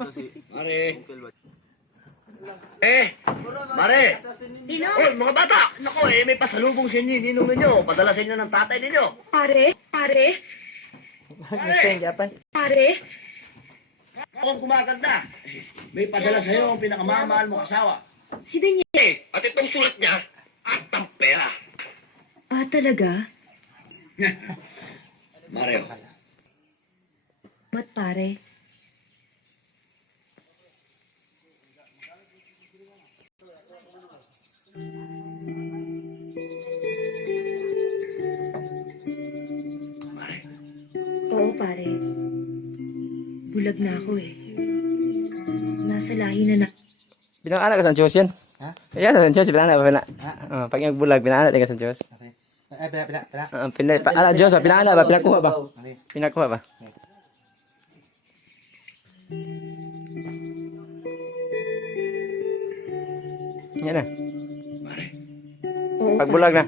Mare. Mare. Oh, mga bata. Naku, may pasalubong sa inyo. Ninong ninyo. Padala sa inyo ng tatay ninyo. Pare? Gising yata. Pare? Kung kumaganda, may padala sa iyo ang pinakamamahal mong asawa. Si Daniel? At itong sulat niya, at ang pera. Ah, talaga? Mario. Ba't pare? Oo, pare. Bulag na ako eh. Nasa lahi na. Binang anak ka sa Diyos yan. Ha? Ayan, sa Diyos, binang anak ba na? Pag yung bulag, binang anak ka sa Diyos. Anak Diyos, binang anak ba? Pinakuha ba? Pinakuha ba? Yan na. Oo, Pag bulag na.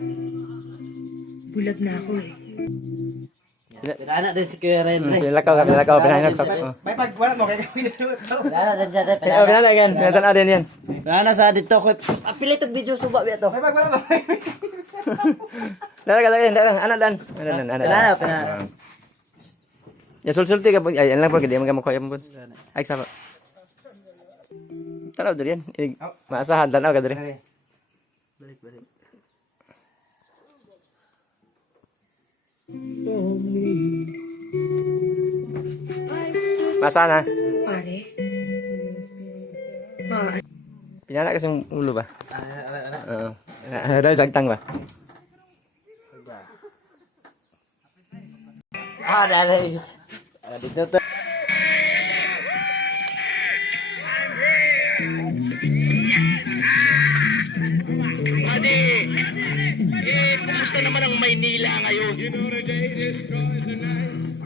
bulag na ako eh. Pinaanak din si Kuya Ren. Pinalakaw ka, pinalakaw ka. May pagbulat mo kaya kami dito. Pinaanak din siya. Pinalakaw yan, pinalakaw din yan. Pinaanak sa dito ko. Apili itong video suba biya to. May pagbulat mo. Pinalakaw yan, anak dan. Pinaanak. Ya sulti ka, ay lang po, hindi mo kamukuha yung po. Ay, sama. Tanaw din yan. Maasahan, tanaw ka din. Balik. Maasahan ha. Pare? Pinalakaw sa ulo ba? Oo. Dahil sagtang ba? Dali. Dito to. Buddy! Kumusta naman ang Maynila ngayon?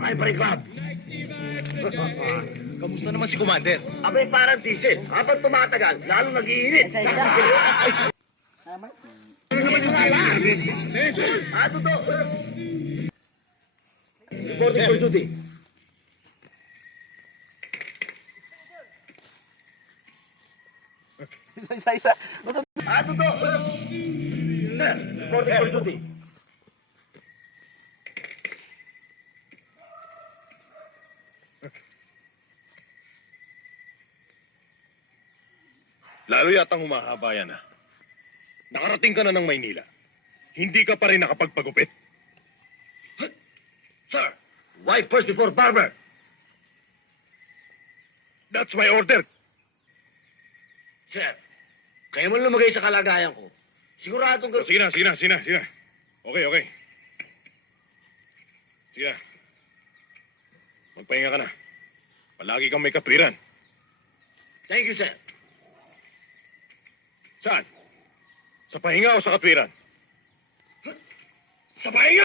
Ay, pare-club. Kamusta naman si Commander? Abay, parang tisit. Habang tumatagal, lalo nag-iinit. Isa. Ano naman yung alas? Totoo. Reporting for duty. Isa. Totoo. Reporting for duty. Lalo yatang humahaba yan, ha? Nakarating ka na ng Maynila. Hindi ka pa rin nakapagpagupit. Sir, wife first before barber. That's my order. Sir, kaya mo lumagay sa kalagayan ko. Siguradong O, sige na. Okay. Sige na. Magpahinga ka na. Palagi kang may katwiran. Thank you, sir. Saan? Sa pahinga o sa katwiran? Sa pahinga!